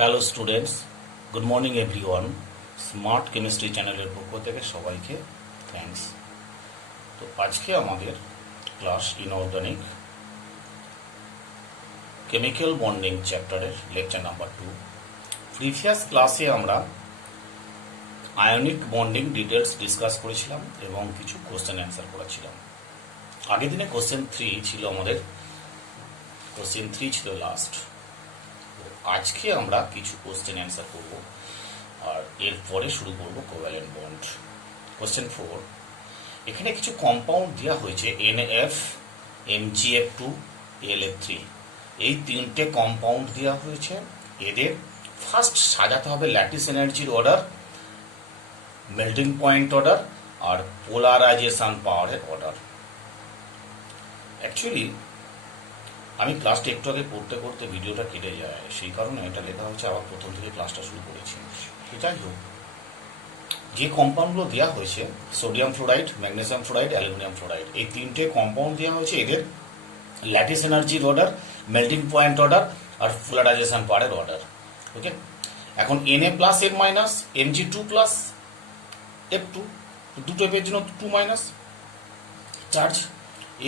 Hello students, good morning everyone. Smart chemistry চ্যানেলের পক্ষ থেকে সবাইকে থ্যাঙ্কস। তো আজকে আমাদের ক্লাস ইনঅর্গানিক কেমিক্যাল বন্ডিং চ্যাপ্টারের লেকচার নাম্বার 2। প্রিভিয়াস ক্লাসে আমরা আয়নিক বন্ডিং ডিটেলস ডিসকাস করেছিলাম এবং কিছু কোশ্চেন অ্যান্সার করেছিলাম। আগের দিনে কোশ্চেন 3 ছিল লাস্ট। আজকে আমরা কিছু কোশ্চেন অ্যান্সার করব আর এরপরে শুরু করব কোভ্যালেন্ট বন্ড। কোশ্চেন 4, এখানে কিছু কম্পাউন্ড দেওয়া হয়েছে NF, MgF2, LF3। এই তিনটে কম্পাউন্ড দেওয়া হয়েছে। এদের ফার্স্ট সাজাতে হবে ল্যাটিস এনার্জির অর্ডার, মেল্টিং পয়েন্ট অর্ডার আর পোলারাইজেশন পাওয়ারের অর্ডার। অ্যাকচুয়ালি আমি ক্লাসটা একটু আগে করতে করতে ভিডিওটা কেটে যায়, সেই কারণে এটা লেখা হচ্ছে আবার প্রথম থেকে ক্লাসটা শুরু করেছি। যাই হোক, যে কম্পাউন্ডগুলো দেওয়া হয়েছে sodium fluoride, magnesium fluoride, aluminium fluoride, এই তিনটে কম্পাউন্ড দেওয়া হয়েছে। এদের ল্যাটিস এনার্জির অর্ডার, মেল্টিং পয়েন্ট অর্ডার আর পোলারাইজেশন পাওয়ারের অর্ডার। ওকে, এখন Na plus M minus, Mg2 plus F2, দুটো এর জন্য 2 মাইনাস চার্জ,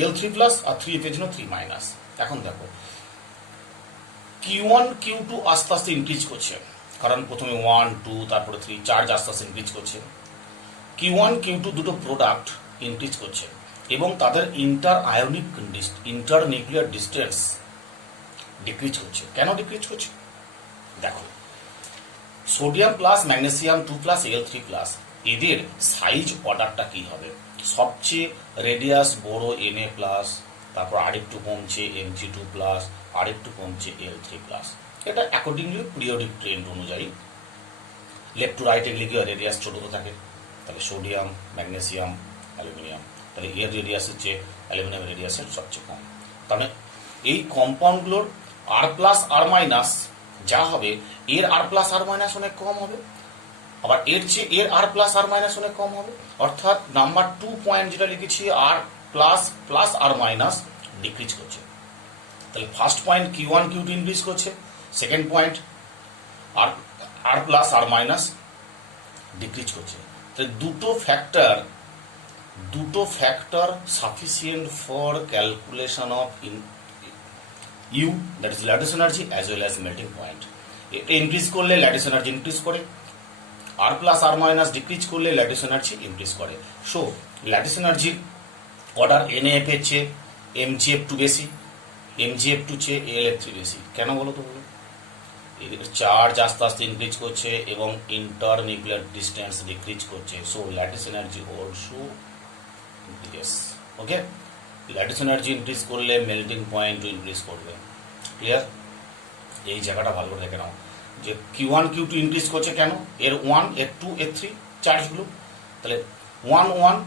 L3 প্লাস আর 3 এর জন্য 3 মাইনাস। এখন দেখো Q1 Q2 আস্তে আস্তে ইনক্রিজ করছে, কারণ প্রথমে 1 2 তারপরে 3, চার্জ আস্তে আস্তে ইনক্রিজ করছে। Q1 Q2 দুটো প্রোডাক্ট ইনক্রিজ করছে এবং তাদের ইন্টার নিউক্লিয়ার ডিস্টেন্স ডিক্রিজ করছে। কেন ডিক্রিজ করছে দেখো, sodium plus magnesium 2 plus L3 plus, এদের সাইজ অর্ডারটা কি হবে? সবচেয়ে রেডিয়াস বড় Na প্লাস, তারপর আরেকটু কমছে Mg2 প্লাস, আরেকটু কমছে L3 প্লাস। এটা অ্যাকর্ডিংলি পিরিয়ডিক ট্রেন্ড অনুযায়ী লেফট টু রাইট এগুলি গিয়ে রেডিয়াস ছোট থাকে। তাহলে সোডিয়াম, ম্যাগনেসিয়াম, অ্যালুমিনিয়াম, তাহলে এর রেডিয়াস হচ্ছে অ্যালুমিনিয়াম রেডিয়াসের সবচেয়ে কম। তাহলে এই কম্পাউন্ডগুলোর আর প্লাস আর মাইনাস যা হবে, এর আর প্লাস আর মাইনাস অনেক কম হবে, আবার এর চেয়ে এর আর প্লাস আর মাইনাস অনেক কম হবে। অর্থাৎ নাম্বার 2 পয়েন্ট যেটা লিখেছি R plus plus R minus decrease করছে। তাহলে first point Q1 Q2 increase করছে, second point R plus R minus decrease করছে। তাহলে দুটো factor sufficient for calculation of U, that is lattice energy as well as melting point. এটা increase করলে lattice energy increase করে, R plus R minus decrease করলে lattice energy increase করে। So lattice এনার্জির order NAF এর চেয়ে Mgf2 বেশি, Mgf2 চেয়ে LF3 বেশি। কেন বলো তো? চার্জ আস্তে আস্তে ইনক্রিজ করছে এবং ইন্টার নিউক্লিয়ার ডিস্টেন্স ডিক্রিজ করছে। So lattice energy also increases. Okay, lattice energy increase করলে মেল্টিং পয়েন্ট ইনক্রিজ করবে। ক্লিয়ার? এই জায়গাটা ভালো করে দেখে নাও যে Q1 Q2 ইনক্রিজ করছে কেন? এর 1 এর 2 এর 3 চার্জগুলো। তাহলে 1 1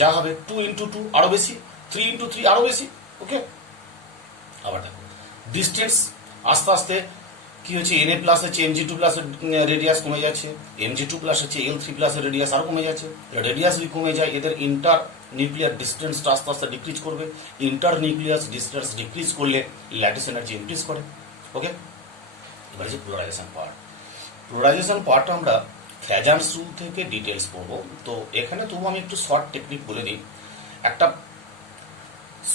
যা হবে 2 ইন্টু 2 আরো বেশি, 3 ইন্টু 3 আরো বেশি। ওকে, আবার দেখো ডিস্টেন্স আস্তে আস্তে কি হচ্ছে, Na প্লাস হচ্ছে Mg2 প্লাস রেডিয়াস কমে যাচ্ছে, Mg2 প্লাস হচ্ছে L3 প্লাস রেডিয়াস আরো কমে যাচ্ছে। রেডিয়াস যদি কমে যায়, এদের ইন্টার নিউক্লিয়ার ডিস্টেন্সটা আস্তে আস্তে ডিক্রিজ করবে। ইন্টার নিউক্লিয়ার ডিস্টেন্স ডিক্রিজ করলে ল্যাটিস এনার্জি ইনক্রিজ করে। ওকে, এবার যে পোলারাইজেশন পার্টটা আমরা ফ্যাজান সু থেকে ডিটেলস পড়বো। তো এখানে তবু আমি একটু শর্ট টেকনিক বলে দিই। একটা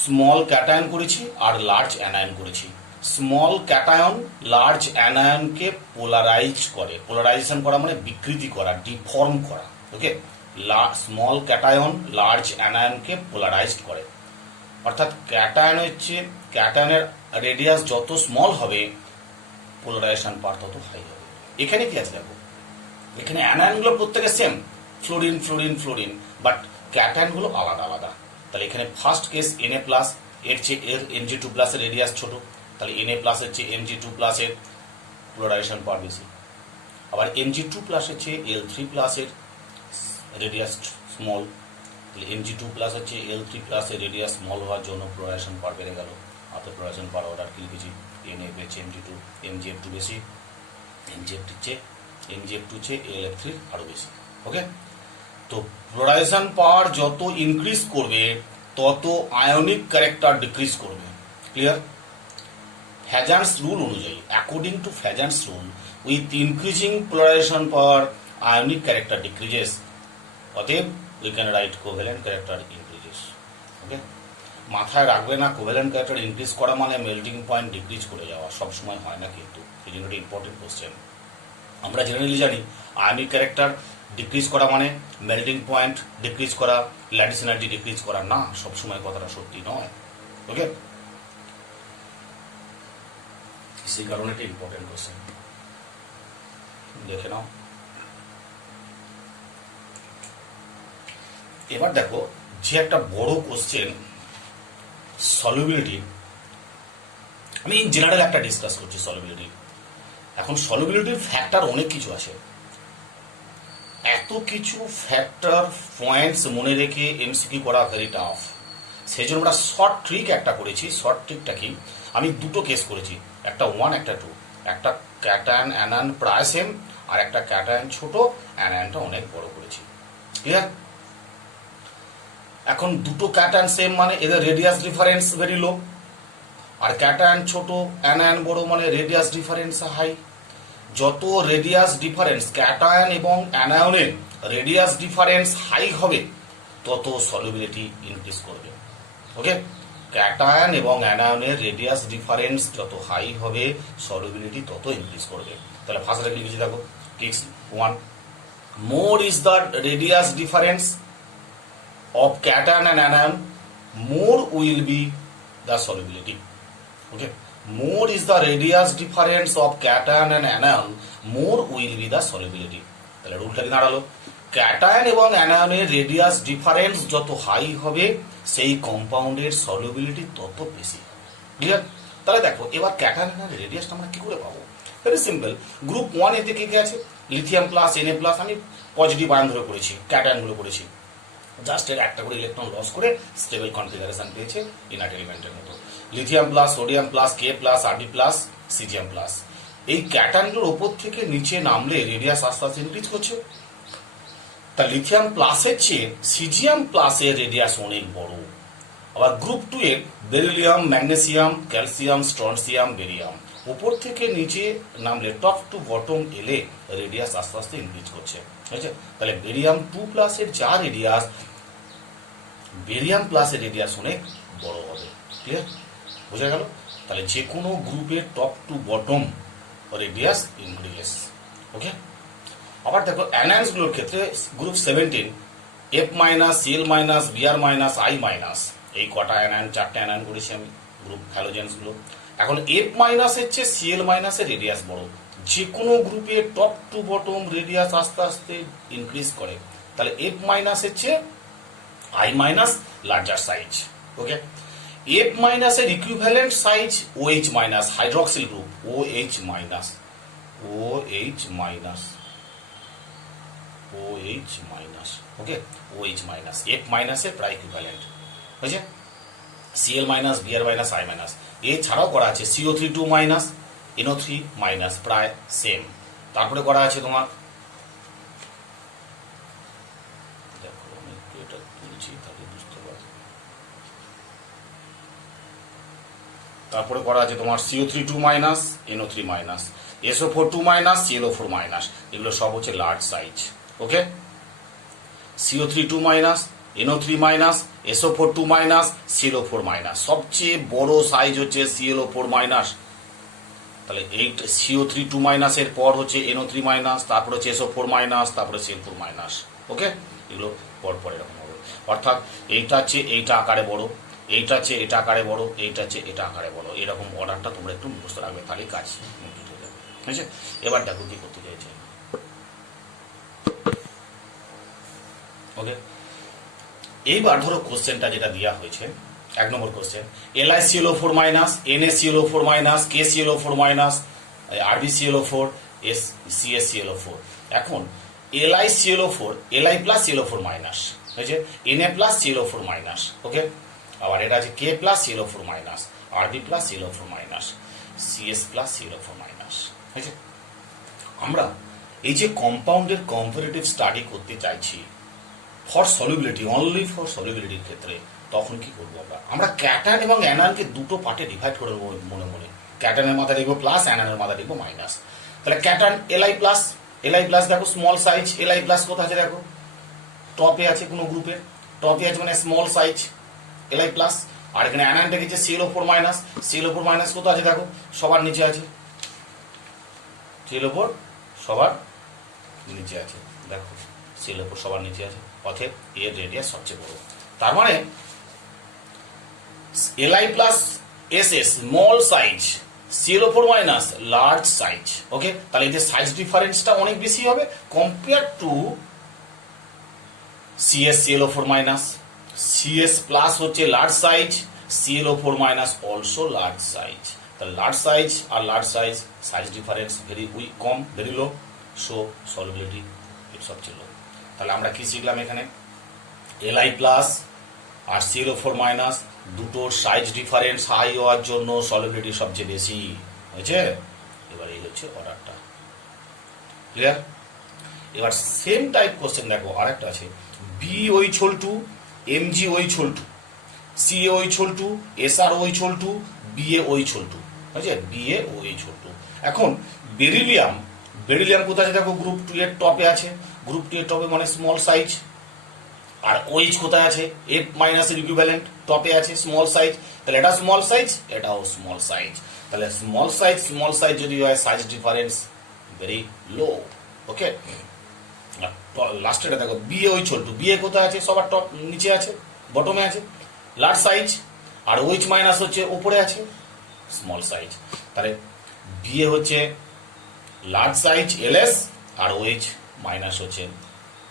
স্মল ক্যাটায়ন করেছি আর লার্জ অ্যানায়ন করেছি। স্মল ক্যাটায়ন লার্জ অ্যানায়নকে পোলারাইজ করে। পোলারাইজেশন করা মানে বিকৃতি করা, ডিফর্ম করা। ওকে, স্মল ক্যাটায়ন লার্জ অ্যানায়নকে পোলারাইজড করে। অর্থাৎ ক্যাটায়নের রেডিয়াস যত স্মল হবে, পোলারাইজেশন পাওয়ার তত হাই হবে। এখানে কি আছে দেখো, এখানে অ্যানায়নগুলো প্রত্যেকে same, fluorine fluorine fluorine, but ক্যাটায়নগুলো আলাদা আলাদা। তাহলে এখানে ফার্স্ট কেস Na প্লাস, এর চেয়ে এর Mg2 প্লাসের রেডিয়াস ছোট, তাহলে Na প্লাসের চেয়ে Mg2 প্লাসের পোলারাইজেশন পাওয়ার বেশি। আবার Mg2 প্লাসের চেয়ে L3 প্লাসের রেডিয়াস স্মল, তাহলে Mg2 প্লাস হচ্ছে L3 প্লাসের রেডিয়াস স্মল হওয়ার জন্য পোলারাইজেশন পাওয়ার বেড়ে গেল। অর্থাৎ পোলারাইজেশন পাওয়ার অর্ডার কি লিখেছি, Na এর চেয়ে Mgf2 বেশি, Mgf2 চেয়ে LF3 আরো বেশি। ওকে, তো পোলারাইজেশন পাওয়ার যত ইনক্রিজ করবে তত আয়নিক ক্যারেক্টার ডিক্রিজ করবে। ক্লিয়ার? ফ্যাজান্স রুল অনুযায়ী, according to Fajans rule, with increasing polarisation power ionic character decreases, অতএব we can write covalent character increases. Okay, মাথায় রাখবে না কোভ্যালেন্ট ক্যারেক্টার ইনক্রিজ করা মানে মেল্টিং পয়েন্ট ডিক্রিজ করে যাওয়া, সবসময় হয় না কিন্তু, এই জন্য একটা ইম্পর্টেন্ট কোশ্চেন। আমরা জেনারেলি জানি আয়নিক ক্যারেক্টার ডিক্রিজ করা মানে মেল্টিং পয়েন্ট ডিক্রিজ করা, ল্যাটিস এনার্জি ডিক্রিজ করা, না, সবসময় কথাটা সত্যি নয়। ওকে, সেই কারণে এটা ইম্পর্টেন্ট কোশ্চেন, দেখে নাও। এবার দেখো যে একটা বড় কোশ্চেন সলিউবিলিটি, আমি ইন জেনারেল একটা ডিসকাস করছি সলিউবিলিটি। এখন সলিউবিলিটির ফ্যাক্টর অনেক কিছু আছে, এত কিছু ফ্যাক্টর পয়েন্টস মনে রেখে এমসিকিউ করা ভেরি টাফ। সেই জন্য আমরা শর্ট ট্রিক একটা করেছি। শর্ট ট্রিকটা কি, আমি দুটো কেস করেছি, একটা 1 একটা 2, একটা ক্যাটায়ন অ্যানায়ন প্রায় সেম, আর একটা ক্যাটায়ন ছোট অ্যানায়নটা অনেক বড় করেছি। ক্লিয়ার? এখন দুটো ক্যাটায়ন সেম মানে এদের রেডিয়াস ডিফারেন্স ভেরি লো, আর ক্যাটায়ন ছোট অ্যানায়ন বড় মানে রেডিয়াস ডিফারেন্স হাই। যত রেডিয়াস ডিফারেন্স ক্যাটায়ন এবং অ্যানায়নের রেডিয়াস ডিফারেন্স হাই হবে তত সলিউবিলিটি ইনক্রিজ করবে। ওকে, ক্যাটায়ন এবং অ্যানায়নের রেডিয়াস ডিফারেন্স যত হাই হবে সলিউবিলিটি তত ইনক্রিজ করবে। তাহলে ফার্স্টে লিখেছি দেখো, টিক্স 1, more is the radius difference of cation and anion, more will be the solubility. Okay, more is the radius difference of cation and anion, more will be the solubility. তাহলে রুলটা কি দাঁড়ালো, ক্যাটায়ন এবং অ্যানায়নের রেডিয়াস ডিফারেন্স যত high হবে সেই কম্পাউন্ডের solubility তত বেশি। ক্লিয়ার? তাহলে দেখো এবার ক্যাটায়ন অ্যানায়নের রেডিয়াসটা আমরা কি করে পাবো? ভেরি সিম্পল, গ্রুপ 1 এতে কে কে আছে, লিথিয়াম প্লাস Na প্লাস, আমি পজিটিভ আয়ন ধরে করেছি, ক্যাটায়নগুলো করেছি, জাস্ট এর একটা করে ইলেকট্রন লস করে স্টেবল কনফিগারেশন পেয়েছে ইনার্ট এলিমেন্টের মতো। Lithium plus, sodium plus, k plus, আরবি প্লাস, সিজিএম প্লাস। এই ক্যাটায়নগুলোর ওপর থেকে নিচে নামলে রেডিয়াস আস্তে আস্তে ইনক্রিজ করছে। তা লিথিয়াম প্লাসের চেয়ে সিজিএম প্লাসের রেডিয়াস অনেক বড়। আবার গ্রুপ 2 এর beryllium, magnesium, calcium, strontium, barium, উপর থেকে নিচে নামলে টপ টু বটম এলে রেডিয়াস আস্তে আস্তে ইনক্রিজ করছে। ঠিক আছে? তাহলে বেরিয়াম 2 প্লাসের যা রেডিয়াস, বেরিয়াম প্লাসের রেডিয়াস অনেক বড় হবে। ক্লিয়ার? বোঝা গেল? তাহলে যে কোনো গ্রুপের top to bottom radius increase. Okay, আবার দেখো অ্যানায়ন্সগুলোর ক্ষেত্রে group 17 F minus, Cl minus, Br minus, I minus, এই কটা অ্যানায়ন, 4টে অ্যানায়ন করেছি আমি গ্রুপ হ্যালোজেন্সগুলো। এখন F মাইনাসের চেয়ে Cl মাইনাসের রেডিয়াস বড়, যে কোনো গ্রুপে টপ টু বটম রেডিয়াস আস্তে আস্তে ইনক্রিজ করে। তাহলে F মাইনাসের চেয়ে I minus larger size. Okay, F মাইনাসের equivalent size OH minus, hydroxyl group OH minus, OH minus, OH minus. Okay, OH minus F মাইনাসের প্রায় ইকুইভ্যালেন্ট হয়েছে। Cl minus, Br minus, I minus. এছাড়াও করা আছে CO3 2 মাইনাস, NO3 মাইনাস, প্রায় same. তারপরে করা আছে তোমার, দেখো আমি একটু এটা তুলছি তাহলে বুঝতে পারবে। তারপরে করা আছে তোমার CO3 2 minus, NO3 minus, SO4 2 minus, ClO4 minus, এগুলো সব হচ্ছে লার্জ সাইজ। ওকে, CO3 2 minus, NO3 minus, SO4 2 minus, ClO4 minus, সবচেয়ে বড় সাইজ হচ্ছে ClO4 মাইনাস। তাহলে এই CO3 2 মাইনাসের পর হচ্ছে NO3 মাইনাস, তারপর হচ্ছে SO4 মাইনাস, তারপরে Cl4 মাইনাস। ওকে, এগুলো পর পর এরকম হবে, অর্থাৎ এইটা হচ্ছে এইটা আকারে বড়, এইটা হচ্ছে এটা আকারে বড়, এইটা হচ্ছে এটা আকারে বড়, এরকম অর্ডারটা তোমরা একটু মুখস্থ রাখবে, তাহলে কাজ কমপ্লিট হয়ে যাবে। ঠিক আছে? এবার দেখো কি করতে চাইছে। ওকে, এইবার ধরো কোশ্চেনটা যেটা দেওয়া হয়েছে, 1 নম্বর question, LiClO4 minus, NaClO4 minus, KClO4 minus, RbClO4, CaClO4। এখন LiClO4, Li plus ClO4 minus হয়েছে, Na plus ClO4 minus. Okay, আবার এটা আছে K plus ClO4 minus, Rb plus ClO4 minus, Cs plus ClO4 minus. হয়েছে? আমরা এই যে কম্পাউন্ডের কম্পারেটিভ স্টাডি করতে চাইছি ফর সলিউবিলিটি, অনলি ফর সলিউবিলিটির ক্ষেত্রে, তখন কি করবো আমরা ক্যাটায়ন এবং অ্যানায়নকে দুটো পার্টে ডিভাইড করে মনে মনে। ক্যাটানের মাথায় লিখবো প্লাস, অ্যানানের মাথায় লিখবো মাইনাস। তাহলে cation Li plus, Li plus দেখো স্মল সাইজ, Li প্লাস কোথায় আছে দেখো টপে আছে, কোনো গ্রুপের টপে আছে মানে স্মল সাইজ Li প্লাস। আর এখানে অ্যানানটা কি ClO4 মাইনাস, ClO4 মাইনাস কোথায় আছে দেখো সবার নিচে আছে, ClO4 সবার নিচে আছে, দেখো ClO4 সবার নিচে আছে, অতএব এর রেডিয়াস সবচেয়ে বড়। তার মানে Li plus SS small size, ClO4 minus large size. Okay, তাহলে এদের সাইজ ডিফারেন্সটা অনেক বেশি হবে compare to CS ClO4 minus. CS plus হচ্ছে large size, ClO4 minus also large size. তাহলে লার্জ সাইজ আর large size size difference very কম, ভেরি লো, সো সলিবিলিটি সবচেয়ে লো। তাহলে আমরা কি শিখলাম এখানে, Li প্লাস আর ClO4 মাইনাস দুটোর সাইজ ডিফারেন্স হাই হওয়ার জন্য সলিবিলিটি সবচেয়ে বেশি হয়েছে। এবার এই হচ্ছে অর্ডারটা, ক্লিয়ার। এবার সেম টাইপ কোশ্চেন দেখো আরেকটা আছে, BOH2 MgOH2 CaOH2 SrOH2 BaOH2, বুঝছে, BaOH2। এখন বেরিলিয়াম, বেরিলিয়াম কোথায় আছে দেখো গ্রুপ 2 এর টপে আছে, গ্রুপ 2 এর টপে মানে স্মল সাইজ। আর OH কোথায় আছে, F মাইনাস এর ইকুইভ্যালেন্ট টপে আছে স্মল সাইজ, তাহলে এটা স্মল সাইজ এটাও স্মল সাইজ। তাহলে স্মল সাইজ যদি হয় সাইজ ডিফারেন্স ভেরি লো। ওকে, লাস্টেটা দেখো BaOH2, BA কোথায় আছে সবার টপ নিচে আছে, বটমে আছে লার্জ সাইজ, আর OH মাইনাস হচ্ছে উপরে আছে স্মল সাইজ। তাহলে BA হচ্ছে লার্জ সাইজ LS আর OH মাইনাস হচ্ছে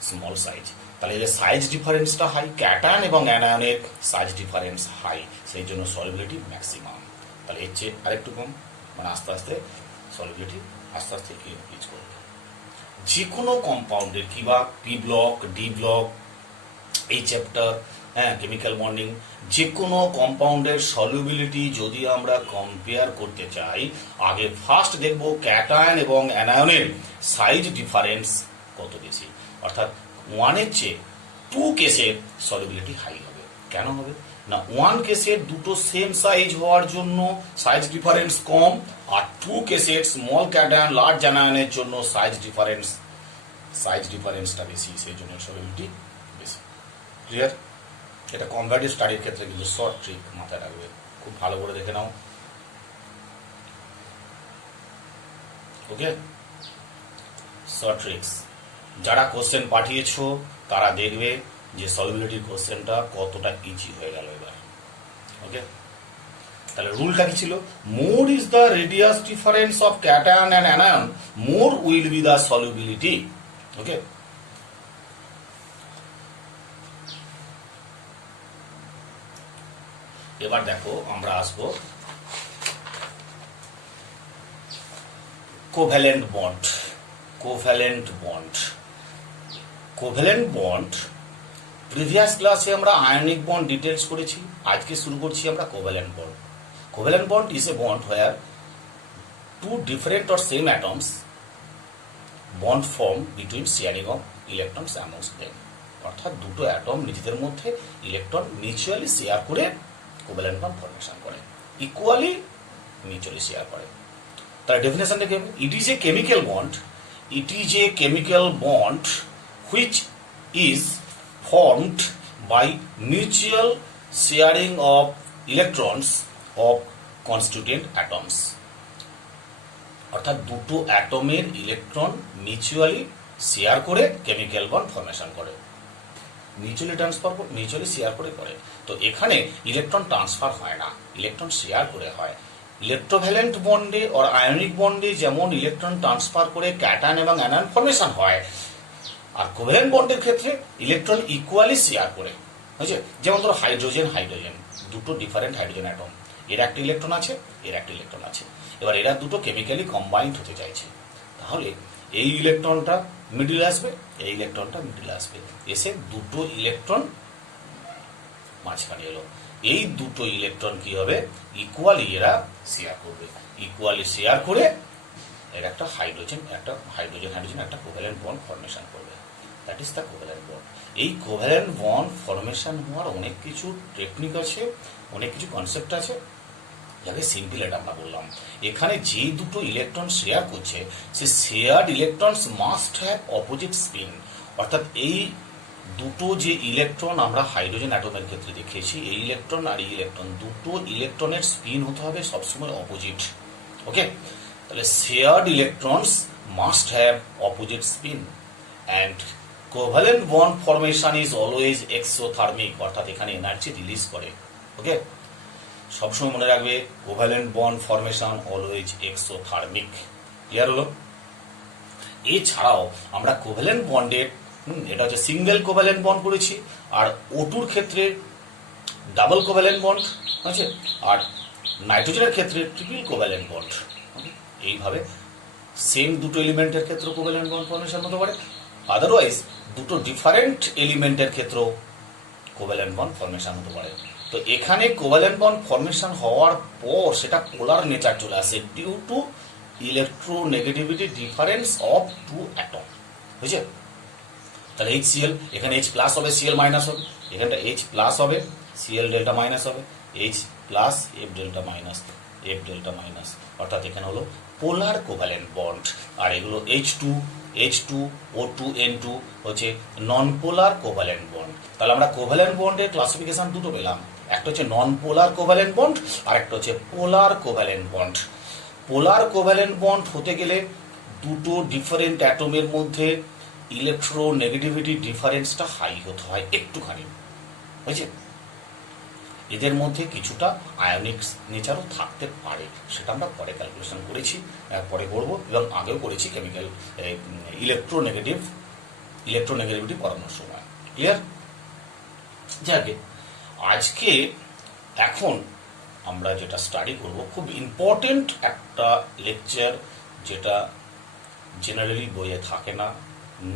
স্মল সাইজ। তাহলে এদের সাইজ ডিফারেন্সটা হাই, ক্যাটায়ন এবং অ্যানায়নের সাইজ ডিফারেন্স হাই, সেই জন্য সলিবিলিটি ম্যাক্সিমাম। তাহলে এর চেয়ে আরেকটু কম, মানে আস্তে আস্তে সলিবিলিটি আস্তে আস্তে ইনক্রিজ করবে। যে কোনো কম্পাউন্ডের কিংবা P ব্লক D ব্লক এই চ্যাপ্টার, হ্যাঁ কেমিক্যাল বন্ডিং, যে কোনো কম্পাউন্ডের সলিবিলিটি যদি আমরা কম্পেয়ার করতে চাই, আগে ফার্স্ট দেখব ক্যাটায়ন এবং অ্যানায়নের সাইজ ডিফারেন্স কত বেশি, অর্থাৎ 1 এর চেয়ে 2 কেসের সলিবিলিটি হাই হবে। কেন হবে না, 1 কেসের দুটো সেম সাইজ হওয়ার জন্য সাইজ ডিফারেন্স কম, আর 2 কেসের স্মল ক্যাটায়ন লার্জ অ্যানায়নের জন্য সাইজ ডিফারেন্সটা বেশি, সেই জন্য সলিবিলিটি বেশি। ক্লিয়ার? এটা কম্পারেটিভ স্টাডির ক্ষেত্রে কিন্তু শর্ট ট্রিক মাথায় রাখবে, খুব ভালো করে দেখে নাও। ওকে, শর্ট ট্রিক্স যারা কোশ্চেন পাঠিয়েছো তারা দেখবে যে সলিবিলিটির কোশ্চেনটা কতটা ইজি হয়ে গেল এবার। ওকে, তাহলে রুলটা কি ছিল, more is the radius difference of cation and anion, more will be the solubility. Okay, এবার দেখো আমরা আসবো covalent bond. Covalent bond previous ক্লাসে আমরা আয়নিক বন্ড ডিটেলস করেছি, আজকে শুরু করছি আমরা covalent bond. Covalent bond is a bond where two different or same atoms bond form between sharing of electrons amongst them, অর্থাৎ দুটো অ্যাটম নিজেদের মধ্যে ইলেকট্রন মিউচুয়ালি শেয়ার করে কোভ্যালেন্ট বন্ড ফর্মেশন করে, ইকুয়ালি মিউচুয়ালি শেয়ার করে। তার ডেফিনেশনটা কি হবে, it is a chemical bond which is formed by mutual sharing of electrons of constituent atoms, অর্থাৎ দুটো অ্যাটমের ইলেকট্রন মিউচুয়ালি শেয়ার করে কেমিক্যাল বন্ড ফর্মেশন করে, মিউচুয়ালি শেয়ার করে। তো এখানে ইলেকট্রন ট্রান্সফার হয় না, ইলেকট্রন শেয়ার করে হয়। ইলেকট্রোভ্যালেন্ট বন্ডে আর আয়নিক বন্ডে যেমন ইলেকট্রন ট্রান্সফার করে ক্যাটায়ন এবং অ্যানায়ন ফর্মেশন হয়, আর কোভ্যালেন্ট বন্ডের ক্ষেত্রে ইলেকট্রন ইকুয়ালি শেয়ার করে, বুঝছে। যেমন ধরো হাইড্রোজেন দুটো ডিফারেন্ট হাইড্রোজেন অ্যাটম, এর একটা ইলেকট্রন আছে, এর একটা ইলেকট্রন আছে, এবার এরা দুটো কেমিক্যালি কম্বাইন্ড হতে চাইছে, তাহলে এই ইলেকট্রনটা মিডিলে আসবে, এই ইলেকট্রনটা মিডিলে আসবে, এসে দুটো ইলেকট্রন মাঝখানে এলো, এই দুটো ইলেকট্রন কি হবে, ইকুয়ালি এরা শেয়ার করবে, ইকুয়ালি শেয়ার করে এর একটা হাইড্রোজেন একটা কোভ্যালেন্ট বন্ড ফর্মেশন করবে, that is the covalent bond. এই কোভ্যালেন্ট বন্ড ফর্মেশন হওয়ার অনেক কিছু টেকনিক আছে, অনেক কিছু কনসেপ্ট আছে, যাকে সিম্পল এটা আমরা বললাম। এখানে যে দুটো ইলেকট্রন শেয়ার করছে, সে shared electrons must have opposite spin. অর্থাৎ এই দুটো যে ইলেকট্রন আমরা হাইড্রোজেন অ্যাটমের ক্ষেত্রে দেখিয়েছি, এই ইলেকট্রন আর এই ইলেকট্রন, দুটো ইলেকট্রনের স্পিন হতে হবে সবসময় অপোজিট। ওকে, তাহলে shared electrons must have opposite spin and covalent bond formation is always exothermic, অর্থাৎ এখানে এনার্জি রিলিজ করে। ওকে, সবসময় মনে রাখবে covalent bond formation always exothermic. Clear হলো? এছাড়াও আমরা কোভ্যালেন্ট বন্ডের এটা হচ্ছে সিঙ্গেল কোভ্যালেন্ট বন্ড করেছি, আর O2-র ক্ষেত্রে ডাবল কোভ্যালেন্ট বন্ড আছে, আর নাইট্রোজেনের ক্ষেত্রে ট্রিপল কোভ্যালেন্ট বন্ড। এইভাবে সেম দুটো এলিমেন্টের ক্ষেত্রে কোভ্যালেন্ট বন্ড ফরমেশন হতে পারে, আদারওয়াইজ দুটো ডিফারেন্ট এলিমেন্টের ক্ষেত্রেও কোভ্যালেন্ট বন্ড ফরমেশন হতে পারে। তো এখানে কোভ্যালেন্ট বন্ড ফরমেশন হওয়ার পর সেটা পোলার নেচার চলে আসে due to electronegativity difference of two atom. বুঝছে? তাহলে HCl, এখানে H প্লাস হবে, Cl মাইনাস হবে, এখানটা H প্লাস হবে, Cl ডেল্টা মাইনাস হবে, H plus F delta minus, F delta minus, অর্থাৎ এখানে হলো পোলার কোভ্যালেন্ট বন্ড। আর এগুলো H2 O2 N2 হচ্ছে নন পোলার কোভ্যালেন্ট বন্ড। তাহলে আমরা কোভ্যালেন্ট বন্ডের ক্লাসিফিকেশন দুটো পেলাম, একটা হচ্ছে নন পোলার কোভ্যালেন্ট বন্ড আর একটা হচ্ছে পোলার কোভ্যালেন্ট বন্ড। পোলার কোভ্যালেন্ট বন্ড হতে গেলে দুটো ডিফারেন্ট অ্যাটমের মধ্যে ইলেকট্রোনেগেটিভিটি ডিফারেন্সটা হাই হতে হয় একটুখানি। বুঝছে? এদের মধ্যে কিছুটা আয়নিক নেচারও থাকতে পারে, সেটা আমরা পরে ক্যালকুলেশন করেছি, পরে করব, এবং আগেও করেছি কেমিক্যাল ইলেকট্রোনেগেটিভিটি পড়ানোর সময়। ক্লিয়ার? যাকে আজকে এখন আমরা যেটা স্টাডি করব, খুব ইম্পর্টেন্ট একটা লেকচার, যেটা জেনারেলি বইয়ে থাকে না,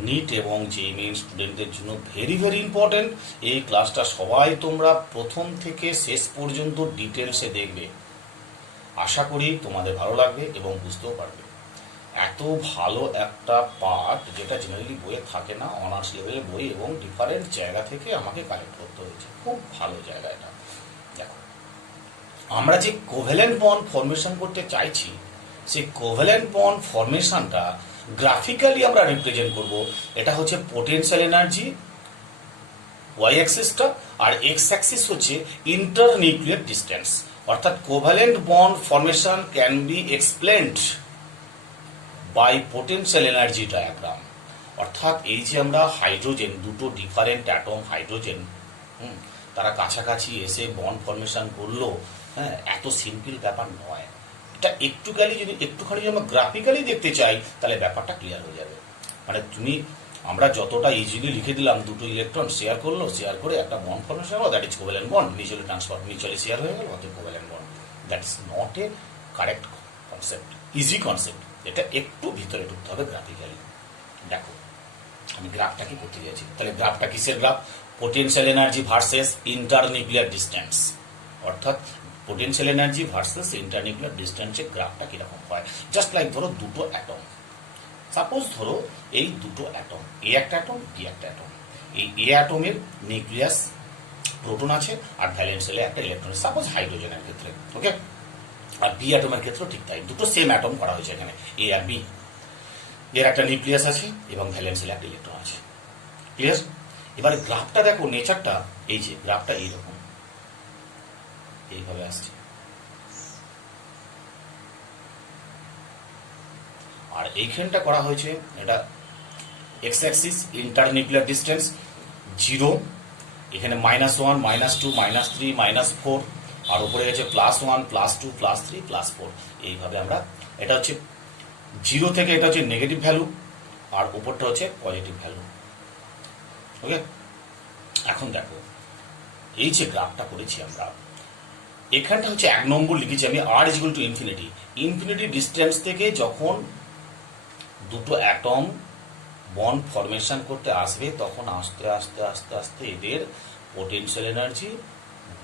নিট এবং জেইই স্টুডেন্টদের জন্য ভেরি ভেরি ইম্পর্টেন্ট। এই ক্লাসটা সবাই তোমরা প্রথম থেকে শেষ পর্যন্ত ডিটেলসে দেখবে, আশা করি তোমাদের ভালো লাগবে এবং বুঝতেও পারবে। এত ভালো একটা পার্ট যেটা জেনারেলি বইয়ে থাকে না, অনার্স লেভেলের বই, এবং ডিফারেন্ট জায়গা থেকে আমাকে কালেক্ট করতে হয়েছে, খুব ভালো জায়গা এটা। দেখো, আমরা যে কোভ্যালেন্ট বন্ড ফরমেশন করতে চাইছি, সেই কোভ্যালেন্ট বন্ড ফরমেশনটা গ্রাফিক্যালি আমরা রিপ্রেজেন্ট করব। এটা হচ্ছে পোটেনশিয়াল এনার্জি ওয়াই অ্যাক্সিসটা, আর এক্স অ্যাক্সিস হচ্ছে ইন্টারনিউক্লিয়ার ডিস্টেন্স। অর্থাৎ covalent bond formation can be explained by potential energy diagram. অর্থাৎ এই যে আমরা হাইড্রোজেন, দুটো ডিফারেন্ট অ্যাটম হাইড্রোজেন, তারা কাছাকাছি এসে বন্ড ফরমেশন করলো, হ্যাঁ, এত সিম্পল ব্যাপার নয়। এটা একটুখানি যদি আমরা গ্রাফিক্যালি দেখতে চাই, তাহলে ব্যাপারটা ক্লিয়ার হয়ে যাবে। মানে আমরা যতটা ইজিলি লিখে দিলাম, দুটো ইলেকট্রন শেয়ার করলো, শেয়ার করে একটা বন্ড ফরমেশন হলো, that is covalent bond, mutually transfer, mutually share হয়ে গেল, অর্থাৎ covalent bond. That is not a correct concept, easy concept. এটা একটু ভিতরে ঢুকতে হবে গ্রাফিক্যালি। দেখো, আমি গ্রাফটাকে করতে চাইছি, তাহলে গ্রাফটা কিসের গ্রাফ? Potential energy versus internuclear distance. অর্থাৎ পোটেনশিয়াল এনার্জি ভার্সেস ইন্টারনিউক্লিয়ার ডিস্টেন্সের গ্রাফটা কিরকম হয়? জাস্ট লাইক ধরো দুটো অ্যাটম, সাপোজ ধরো এই দুটো অ্যাটম, এ একটা অ্যাটম, বি একটা অ্যাটম। এই এ অ্যাটমের নিউক্লিয়াস প্রোটন আছে, আর ভ্যালেন্স শেলে একটা ইলেকট্রন, সাপোজ হাইড্রোজেনের ক্ষেত্রে। ওকে, আর বি অ্যাটমের ক্ষেত্রেও ঠিক তাই, দুটো সেম অ্যাটম করা হয়েছে এখানে, এ আর বি। এর একটা নিউক্লিয়াস আছে এবং ভ্যালেন্স শেলে একটা ইলেকট্রন আছে। ক্লিয়ার? এবারে গ্রাফটা দেখো, নেচারটা এই যে গ্রাফটা এইরকম, এইভাবে আসছে, আর এইখানটা করা হয়েছে, এটা এক্স অ্যাক্সিস ইন্টারনিউক্লিয়ার ডিস্টেন্স 0, এখানে -1, -2, -3, -4, আর উপরে গেছে +1, +2, +3, +4। এইভাবে আমরা, এটা হচ্ছে 0 থেকে, এটা হচ্ছে নেগেটিভ ভ্যালু, আর উপরটা হচ্ছে পজিটিভ ভ্যালু। ওকে, এখন দেখো এই যে গ্রাফটা করেছি আমরা, এখানটা হচ্ছে 1 নম্বর লিখেছি আমি, r = ইনফিনিটি। ইনফিনিটি ডিস্টেন্স থেকে যখন দুটো অ্যাটম বন্ড ফরমেশন করতে আসবে, তখন আস্তে আস্তে আস্তে আস্তে এদের পোটেনশিয়াল এনার্জি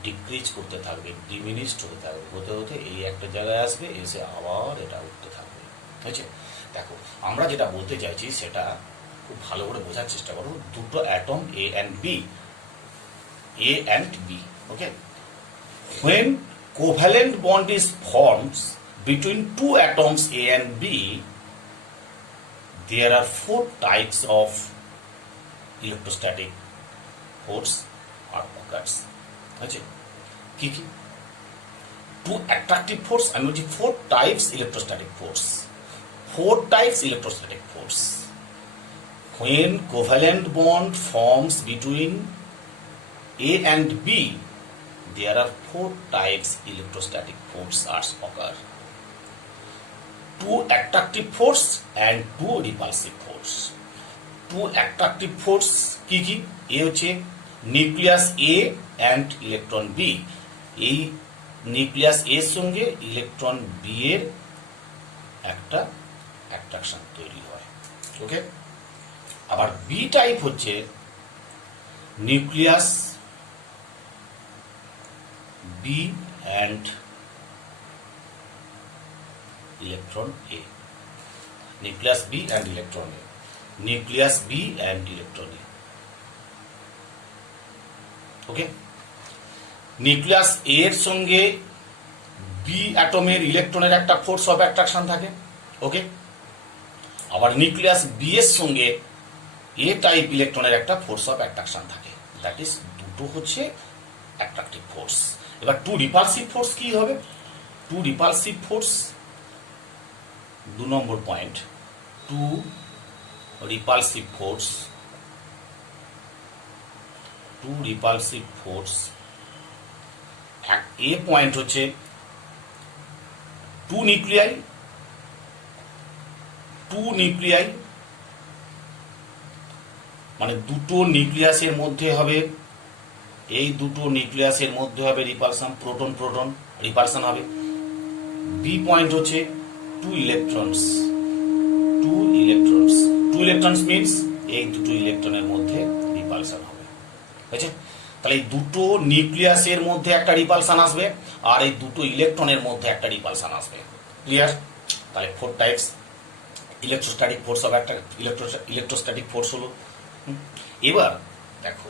ডিক্রিজ করতে থাকবে, ডিমিনিশড হতে থাকবে, হতে হতে এই একটা জায়গায় আসবে, এসে আবার এটা উঠতে থাকবে। বুঝছে? দেখো, আমরা যেটা বলতে চাইছি সেটা খুব ভালো করে বোঝার চেষ্টা করো। দুটো atom A and B, okay, when covalent bond is formed between two atoms A and B, there are four types of electrostatic force are occurs. আছে কি কি? Two attractive force, আমি বলছি four types electrostatic force. Four types electrostatic force. When covalent bond forms between A and B, there are four types electrostatic force are occur. Two attractive force and two repulsive force. Two attractive force কি কি? এ হচ্ছে nucleus A and electron B. এই nucleus A এর সঙ্গে electron B এর একটা attraction তৈরি হয়। ওকে, আবার বি টাইপ হচ্ছে nucleus B and electron A. Nucleus B and electron A, nucleus B and electron A. Okay, nucleus A এর সঙ্গে বি অ্যাটমের ইলেকট্রনের একটা ফোর্স অফ অ্যাট্রাকশন থাকে। ওকে, আবার নিউক্লিয়াস বি এর সঙ্গে এ টাইপ ইলেকট্রনের একটা ফোর্স অফ অ্যাট্রাকশন থাকে। দ্যাট ইজ দুটো হচ্ছে অ্যাট্রাকটিভ ফোর্স। এবার টু রিপালসিভ ফোর্স কি হবে? টু রিপালসিভ ফোর্স, 2 নম্বর point, two repulsive force, two repulsive force. A point হচ্ছে টু নিউক্লিয়াই, টু নিউক্লিয়াই মানে দুটো নিউক্লিয়াসের মধ্যে হবে, এই দুটো নিউক্লিয়াসের মধ্যে হবে রিপালশন, প্রোটন প্রোটন রিপালশন হবে। বি পয়েন্ট হচ্ছে two electrons, two electrons, two electrons means এই দুটো ইলেকট্রনের মধ্যে রিপালশন হবে। বুঝেছে? তাহলে এই দুটো নিউক্লিয়াসের মধ্যে একটা রিপালশন আসবে আর এই দুটো ইলেকট্রনের মধ্যে একটা রিপালশন আসবে। ক্লিয়ার? তাহলে four types electrostatic force of একটা ইলেকট্রোস্ট্যাটিক ফোর্স হলো। এবার দেখো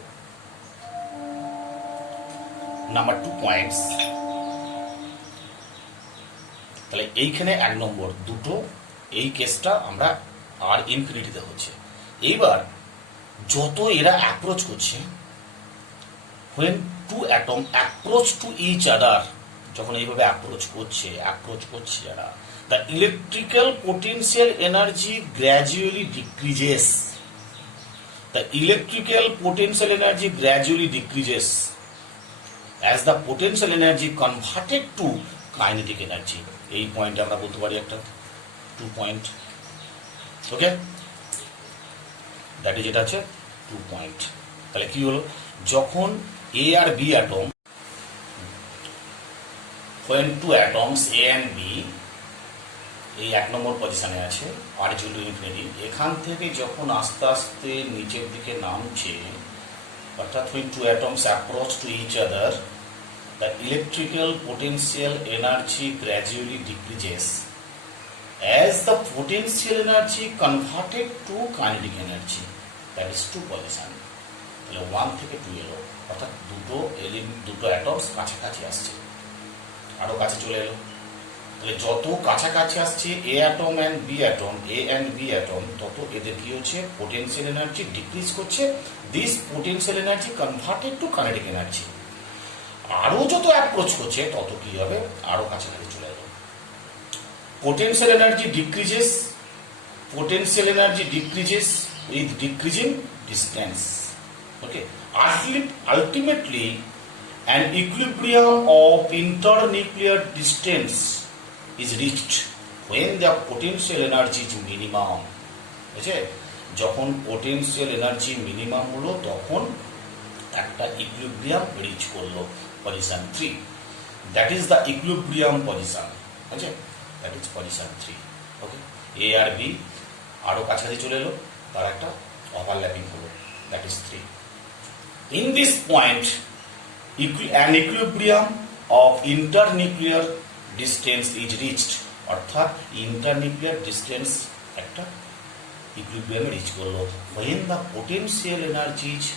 নাম্বার 2 পয়েন্টস। তাহলে এইখানে 1 নম্বর দুটো, এই কেসটা আমরা আর ইনফিনিটিতে হচ্ছে। এইবার যত এরা অ্যাপ্রোচ করছে, when two atom approach to each other, যখন এইভাবে অ্যাপ্রোচ করছে এরা, the electrical potential energy gradually decreases. The electrical potential energy gradually decreases as the potential energy converted to kinetic energy. এই পয়েন্টে আমরা বলতে পারি একটা 2 পয়েন্ট। ওকে, দ্যাট ইজ, এটা আছে 2 পয়েন্ট। তাহলে কি হলো? যখন এ আর B atom, when two atoms A and B এই 1 নম্বর পজিশনে আছে আর টু ইনফিনিটি, এখান থেকে যখন আস্তে আস্তে নিচের দিকে নামছে, অর্থাৎ when two atoms approach to each other, the electrical potential energy gradually decreases as the potential energy converted to kinetic energy. That is 2 position. তাহলে 1 থেকে 2 এলো, অর্থাৎ দুটো অ্যাটমস কাছাকাছি আসছে, আরো কাছে চলে এলো। তাহলে যত কাছাকাছি আসছে A atom and B atom, A and B atom, তত এদের কি হচ্ছে? পোটেনশিয়াল এনার্জি ডিক্রিজ করছে। This potential energy converted to kinetic energy. আরো যত অ্যাপ্রোচ করছে তত কি হবে? আরো কাছাকাছি চলে এলো। Potential energy decreases, potential energy decreases with decreasing distance. Okay, ultimately an equilibrium of internuclear distance is reached when the potential energy is minimum. বুঝছে? যখন পোটেনশিয়াল এনার্জি মিনিমাম হলো তখন একটা ইকুইলিব্রিয়াম রিচ করলো, position 3। That is the equilibrium position. বুঝছে? That is position 3। Okay, A আর B আরো কাছাকাছি চলে এলো, তার একটা ওভারল্যাপিং হলো, that is 3। In this point, an equilibrium of internuclear distance is reached, অর্থাৎ ইন্টারনিউক্লিয়ার ডিস্টেন্স একটা ইকুইলিব্রিয়ামে রিচ করলো when the potential energy is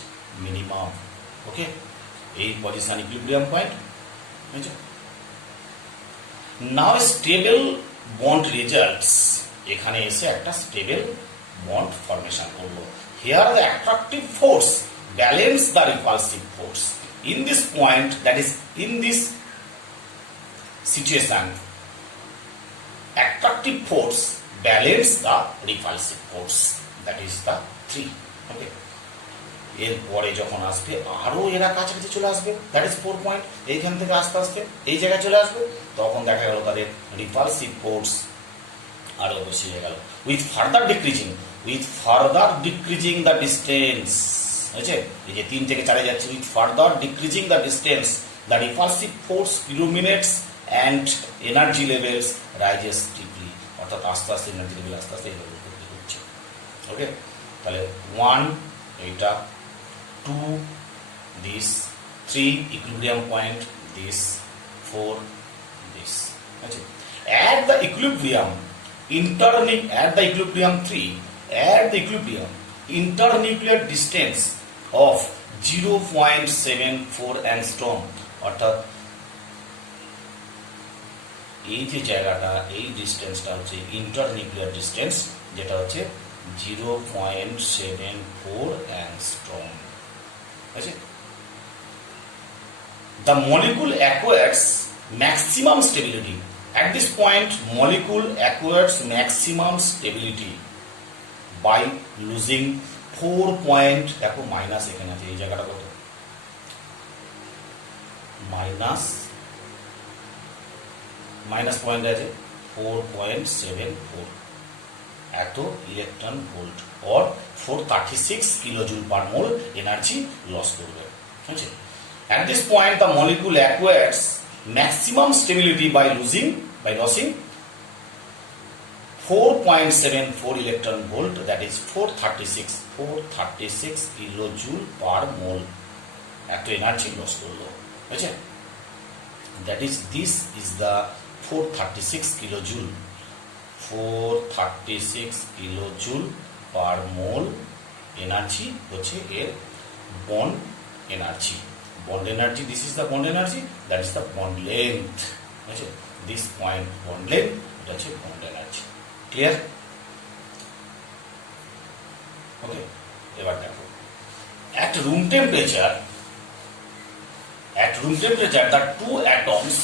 minimum. ওকে, এই পজিশন ইকুইলিব্রিয়াম পয়েন্ট। বুঝছো? নাও স্টেবল বন্ড রেজাল্টস, এখানে এসে একটা স্টেবল বন্ড ফরমেশন করলো। Here the attractive force balance the repulsive force in this point, that is in this situation attractive force balance the repulsive force, that is the 3। ওকে, এরপরে যখন আসবে আরো এরা কাছাকাছি চলে আসবে, দ্যাট ইজ 4 পয়েন্ট। এইখান থেকে আস্তে আস্তে এই জায়গায় চলে আসবে, তখন দেখা গেল তাদের রিপালসিভ ফোর্স আরো বেশি হয়ে গেল। With further decreasing the distance, বুঝছে, এই যে 3 থেকে 4 যাচ্ছে, with further decreasing the distance the repulsive force predominates and energy levels rises steeply, অর্থাৎ আস্তে আস্তে এনার্জি লেভেল আস্তে আস্তে এইভাবে হচ্ছে। ওকে, তাহলে 1 এইটা, 2 this, 3 equilibrium point this, 4 this. Okay. At the equilibrium 3, at the equilibrium internuclear distance of 0.74 angstrom, অর্থাৎ এই যে জায়গাটা, এই ডিস্টেন্সটা হচ্ছে ইন্টারনিউক্লিয়ার ডিস্টেন্স, যেটা হচ্ছে 0.74 angstrom. The molecule acquires maximum stability. At this point, molecule acquires maximum stability by losing 4 point, দেখো মাইনাস এখানে আছে, এই জায়গাটা কত, মাইনাস পয়েন্ট আছে 4.74 এত electron volt or 436 kilojoule per mole energy loss করবে। বুঝছে, at this point the molecule acquires maximum stability by losing 4.74 electron volt, that is 436 kilojoule per mole এত এনার্জি লস করলো। বুঝছে, that is this is the 436 kilojoule, 436 kilojoule per mole energy হচ্ছে এর bond energy. Bond energy, this is the bond energy, that is the bond length. বুঝছে, this point bond length, এটা হচ্ছে bond energy. Clear? ওকে, এবার দেখো, at room temperature the two atoms,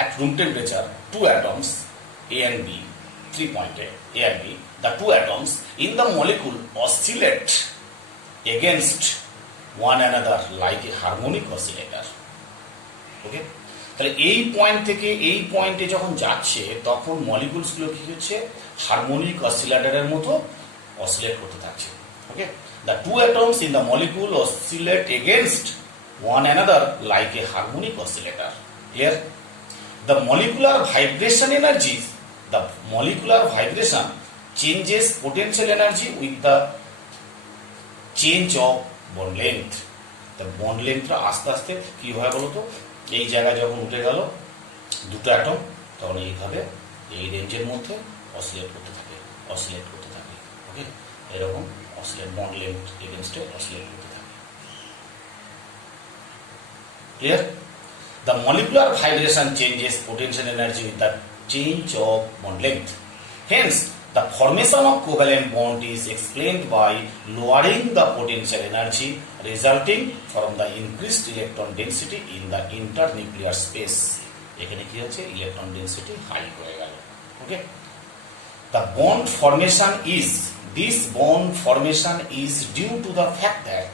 at room temperature 2 atoms A and B, 3 point A and B, the 2 atoms in the molecule oscillate against one another like a harmonic oscillator. Okay, তাহলে এই point থেকে এই পয়েন্টে যখন যাচ্ছে তখন molecules গুলো কি হচ্ছে, হারমোনিক অসিলেটরের মতো অসিলেট করতে থাকছে। ওকে, the two atoms in the molecule oscillate against one another like a harmonic oscillator. Clear? The molecular vibration changes potential energy with the change of bond length. The bond length আস্তে আস্তে কি হয় বলতো, এই জায়গায় যখন উঠে গেল দুটো অ্যাটম, তখন এইভাবে এই রেঞ্জের মধ্যে অসিলেট করতে থাকে। ওকে, এরকম অসিলেট, বন্ড লেন্থ এগেইনস্টে অসিলেট করতে থাকে। Clear? The molecular vibration changes potential energy with the change of bond length. Hence, the formation of covalent bond is explained by lowering the potential energy resulting from the increased electron density in the internuclear space. এখানে কি হচ্ছে, electron density high হয়ে গেল। ওকে, the bond formation is due to the fact that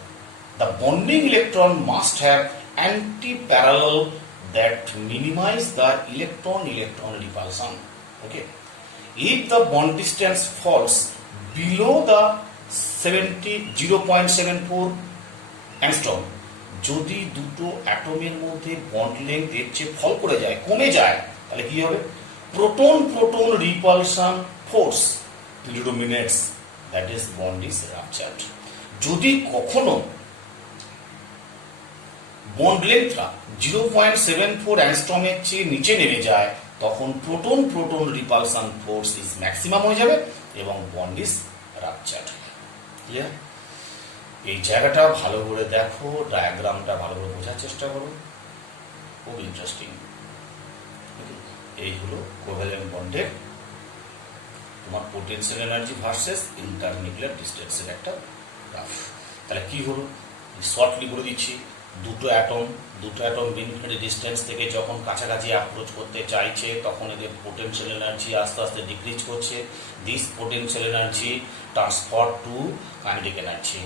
the bonding electron must have anti-parallel that minimize the electron repulsion. Okay, if the bond distance falls below the 0.74 angstrom, যদি দুটো অ্যাটমের মধ্যে bond length এর চেয়ে ফল করে যায়, কমে যায়, তাহলে কি হবে, proton repulsion force predominates, that is bond is ruptured. যদি কখনো বন্ড লেন্থটা 0.74 অ্যাংস্ট্রমের চেয়ে নিচে নেমে যায়, তখন proton repulsion force is maximum হয়ে যাবে এবং বন্ড ইজ রাপচার্ড। ক্লিয়ার? এই জায়গাটা ভালো করে দেখো, ডায়াগ্রামটা ভালো করে বোঝার চেষ্টা করো। খুব ইন্টারেস্টিং। এই হলো কোভ্যালেন্ট বন্ডের তোমার পোটেনশিয়াল এনার্জি ভার্সেস ইন্টারনিউক্লিয়ার ডিস্টেন্সের একটা গ্রাফ। তাহলে কি হলো, শর্টলি বলে দিচ্ছি, দুটো অ্যাটম ইনফিনিটি ডিস্টেন্স থেকে যখন কাছাকাছি অ্যাপ্রোচ করতে চাইছে তখন এদের পোটেনশিয়াল এনার্জি আস্তে আস্তে ডিক্রিজ করছে। This potential energy transfer to kinetic energy.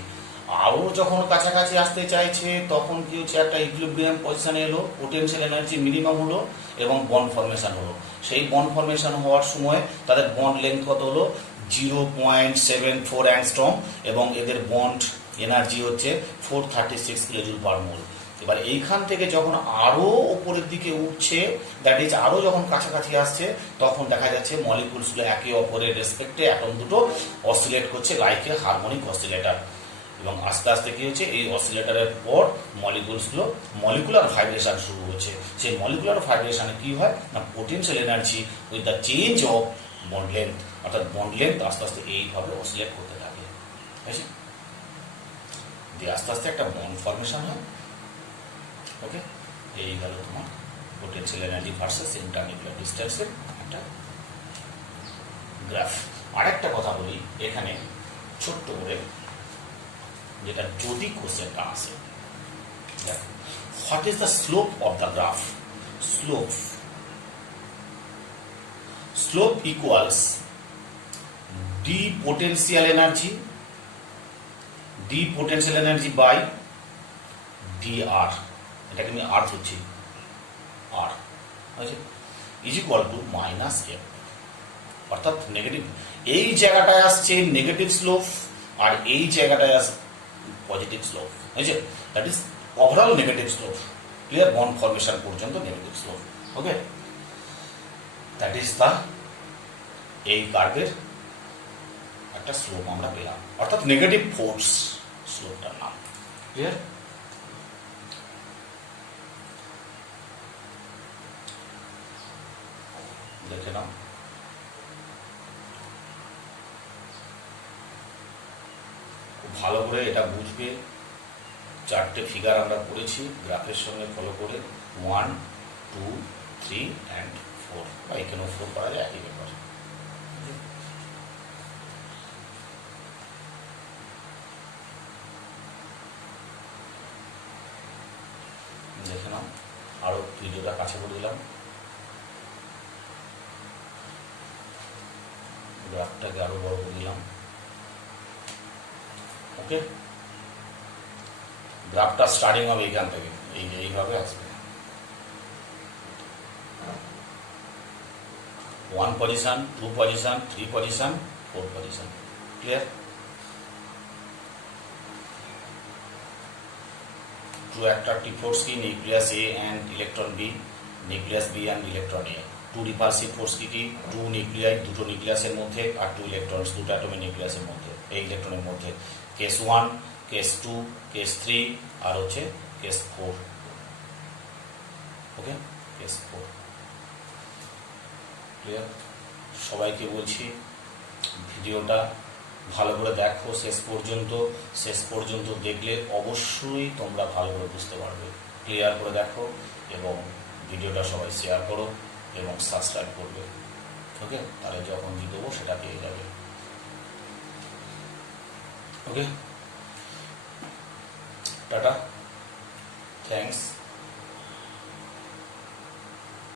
আরও যখন কাছাকাছি আসতে চাইছে তখন কি হচ্ছে, একটা ইকুইলিব্রিয়াম পজিশনে এলো, পোটেনশিয়াল এনার্জি মিনিমাম হলো এবং বন্ড ফর্মেশন হলো। সেই বন্ড ফর্মেশন হওয়ার সময় তাদের বন্ড লেন্থ কত হলো, 0.74 অ্যাংস্ট্রম এবং এদের বন্ড এনার্জি হচ্ছে 436 কিলোজুল পার মোল। এবার এইখান থেকে যখন আরো উপরের দিকে উঠছে, দ্যাট ইজ আরো যখন কাছাকাছি আসছে, তখন দেখা যাচ্ছে মলিকুলসগুলো একে অপরের রেসপেক্টে অ্যাটম দুটো অসিলেট করছে লাইক এ হারমোনিক অসিলেটর। এবং আস্তে আস্তে কি হচ্ছে, এই অসিলেটরের পর মলিকুলসগুলো মলিকুলার ভাইব্রেশন শুরু হচ্ছে। সেই মলিকুলার ভাইব্রেশনে কি হয় না, potential energy with the change of bond length, অর্থাৎ বন্ড লেন্থ আস্তে আস্তে এইভাবে অসিলেট করতে থাকে, ঠিক আছে। দিয়ে আস্তে আস্তে একটা বন্ড ফর্মেশন হয়। ওকে, এই গেল তোমার পোটেনশিয়াল এনার্জি ভার্সেস ইন্টারনিউক্লিয়ার ডিস্টেন্সের একটা গ্রাফ। আরেকটা কথা বলি এখানে ছোট্ট করে, যেটা যদি কোশ্চেনটা আসে, দেখো, what is the slope of the graph? Slope equals D potential energy by D R, এটাকে আমি আর ধরছি, R is equal to minus F. অর্থাৎ নেগেটিভ, এই জায়গাটায় আসছে নেগেটিভ স্লোপ আর এই জায়গাটায় আসছে পজিটিভ স্লোপ, বুঝছে? That is overall negative slope, clear? Bond formation পর্যন্ত negative slope. Okay, that is the এই কার্ভের একটা স্লোপ আমরা পেলাম, অর্থাৎ নেগেটিভ ফোর্স স্লোপটার নাম, ক্লিয়ার? দেখে নাও, খুব ভালো করে এটা বুঝবে। চারটে ফিগার আমরা করেছি গ্রাফের সঙ্গে ফলো করে, 1, 2, 3 and 4, বা এখানেও 4 করা যায়, একই ব্যাপার। দেখে নাও, আরো ভিডিওটা কাছে করে দিলাম, গ্রাফটাকে আরো বড় করে দিলাম। ওকে, গ্রাফটা স্টার্টিং হবে এইখান থেকে, এইভাবে আসবে, 1 position, 2 position, 3 position, 4 position, clear? Two attractive force की nucleus A and electron B, nucleus B and electron A। Two repulsive force की 2 নিউক্লিয়াই, দুটো নিউক্লিয়াসের মধ্যে, আর 2 ইলেকট্রনস, দুটো অ্যাটমের নিউক্লিয়াসের মধ্যে, এই ইলেকট্রনের মধ্যে, কেস 1, কেস 2, কেস 3 আর হচ্ছে কেস 4। ওকে, কেস 4, ক্লিয়ার? সবাইকে বলছি ভিডিওটা ভালো করে দেখো শেষ পর্যন্ত দেখলে অবশ্যই তোমরা ভালো করে বুঝতে পারবে। ক্লিয়ার করে দেখো এবং ভিডিওটা সবাই শেয়ার করো এবং সাবস্ক্রাইব করবে। ওকে, তাহলে যখন দেবো সেটা পেয়ে যাবে। ওকে, টাটা, থ্যাংকস।